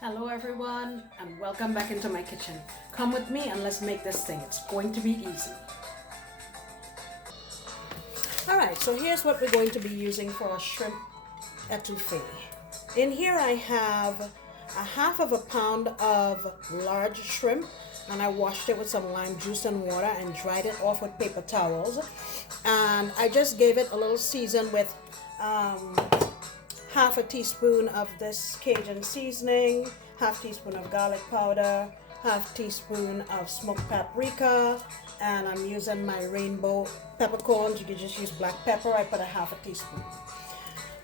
Hello everyone and welcome back into my kitchen. Come with me and let's make this thing. It's going to be easy. Alright, so here's what we're going to be using for our shrimp étouffée. In here I have a half of a pound of large shrimp, and I washed it with some lime juice and water and dried it off with paper towels. And I just gave it a little season with half a teaspoon of this Cajun seasoning, half teaspoon of garlic powder, half teaspoon of smoked paprika, and I'm using my rainbow peppercorns. You can just use black pepper. I put a half a teaspoon.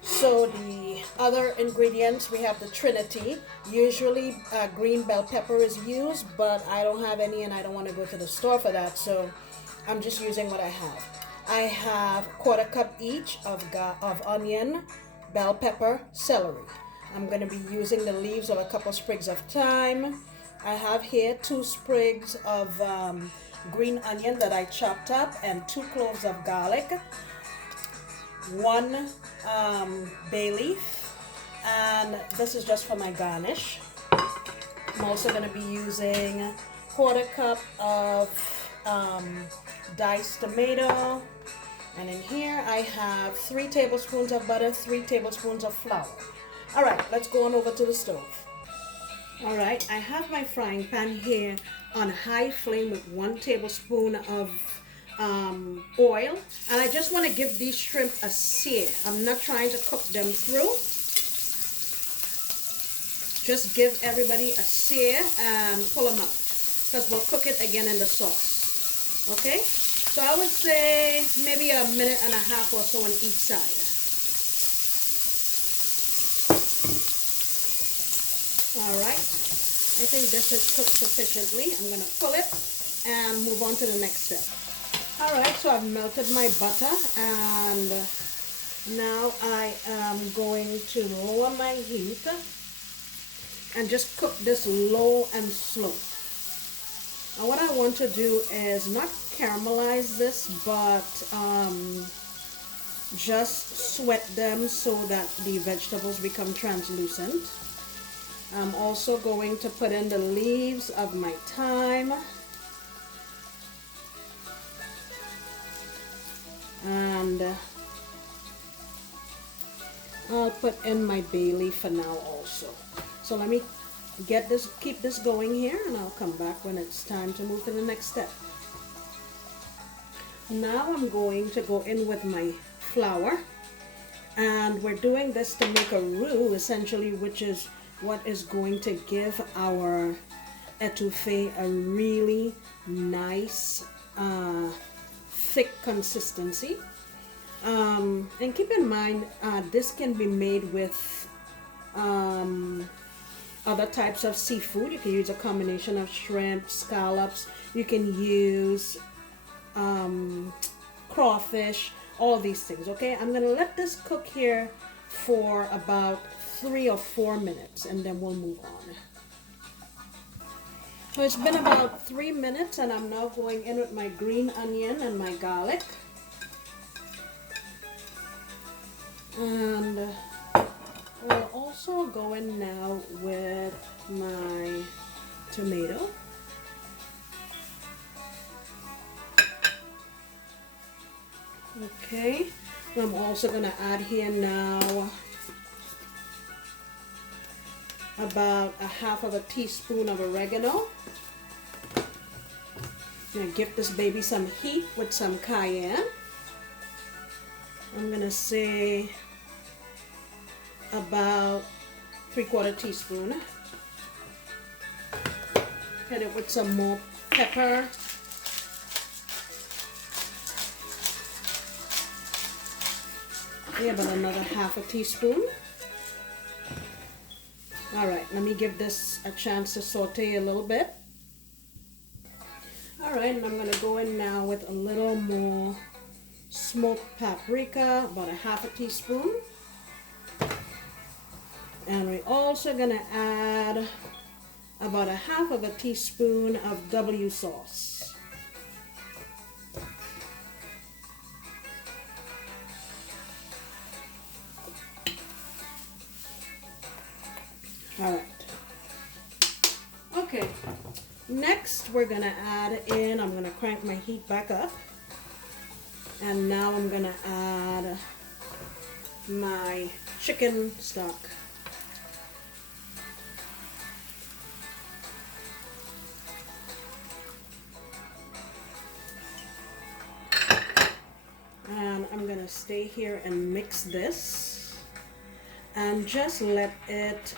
So the other ingredients, we have the Trinity. Usually green bell pepper is used, but I don't have any and I don't want to go to the store for that, so I'm just using what I have. I have 1/4 cup each of onion, bell pepper, celery. I'm going to be using the leaves of a couple sprigs of thyme. I have here 2 sprigs of green onion that I chopped up and 2 cloves of garlic, 1 bay leaf, and this is just for my garnish. I'm also going to be using 1/4 cup of diced tomato. And in here I have 3 tablespoons of butter, 3 tablespoons of flour. All right, let's go on over to the stove. All right, I have my frying pan here on high flame with 1 tablespoon of oil. And I just want to give these shrimp a sear. I'm not trying to cook them through. Just give everybody a sear and pull them out, because we'll cook it again in the sauce. Okay? So I would say maybe a minute and a half or so on each side. All right, I think this is cooked sufficiently. I'm going to pull it and move on to the next step. All right, so I've melted my butter and now I am going to lower my heat and just cook this low and slow. Now what I want to do is not caramelize this, but just sweat them so that the vegetables become translucent. I'm also going to put in the leaves of my thyme and I'll put in my bay leaf for now also. So let me keep this going here, and I'll come back when it's time to move to the next step. Now I'm going to go in with my flour, and we're doing this to make a roux essentially, which is what is going to give our étouffée a really nice thick consistency. And keep in mind this can be made with other types of seafood. You can use a combination of shrimp, scallops. You can use crawfish, all these things. Okay, I'm gonna let this cook here for about 3 or 4 minutes and then we'll move on. So it's been about 3 minutes and I'm now going in with my green onion and my garlic, and we'll also go in now with my tomato. Okay, I'm also going to add here now about a half of a teaspoon of oregano. I'm going to give this baby some heat with some cayenne. I'm going to say about 3/4 teaspoon. Hit it with some more pepper. Yeah, about another half a teaspoon. All right, let me give this a chance to saute a little bit. All right, and I'm going to go in now with a little more smoked paprika, about a half a teaspoon. And we're also going to add about a half of a teaspoon of W sauce. All right, Okay, next we're gonna add in, I'm gonna crank my heat back up. And now I'm gonna add my chicken stock. And I'm gonna stay here and mix this and just let it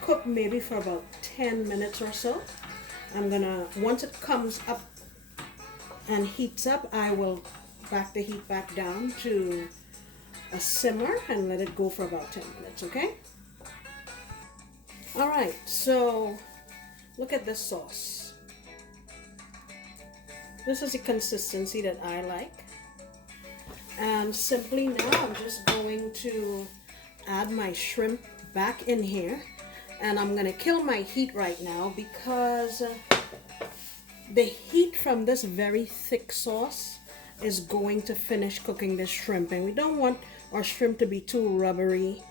cook maybe for about 10 minutes or so. I'm gonna, once it comes up and heats up, I will back the heat back down to a simmer and let it go for about 10 minutes, okay? All right, so look at this sauce. This is the consistency that I like. And simply now I'm just going to add my shrimp back in here. And I'm gonna kill my heat right now because the heat from this very thick sauce is going to finish cooking this shrimp, and we don't want our shrimp to be too rubbery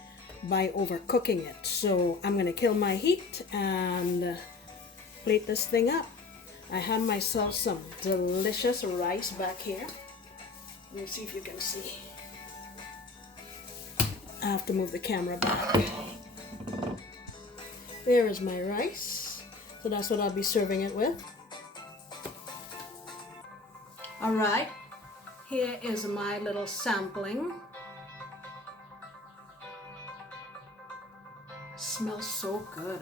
by overcooking it. So I'm gonna kill my heat and plate this thing up. I have myself some delicious rice back here. Let me see if you can see. I have to move the camera back. There is my rice. So that's what I'll be serving it with. All right, here is my little sampling. Smells so good.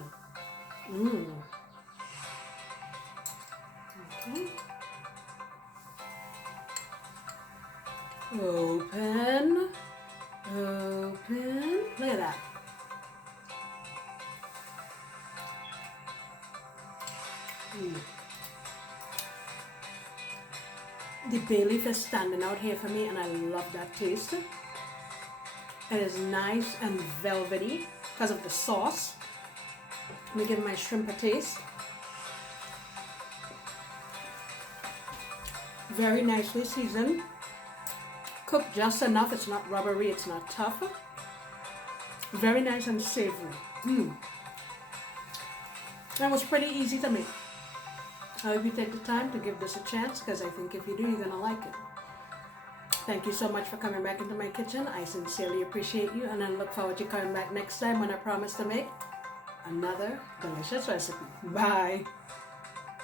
Okay. Open, open. Look at that. The bay leaf is standing out here for me, and I love that taste. It is nice and velvety because of the sauce. Let me give my shrimp a taste. Very nicely seasoned. Cooked just enough. It's not rubbery, it's not tough. Very nice and savory. That was pretty easy to make. I hope you take the time to give this a chance, because I think if you do, you're going to like it. Thank you so much for coming back into my kitchen. I sincerely appreciate you, and I look forward to coming back next time when I promise to make another delicious recipe. Bye.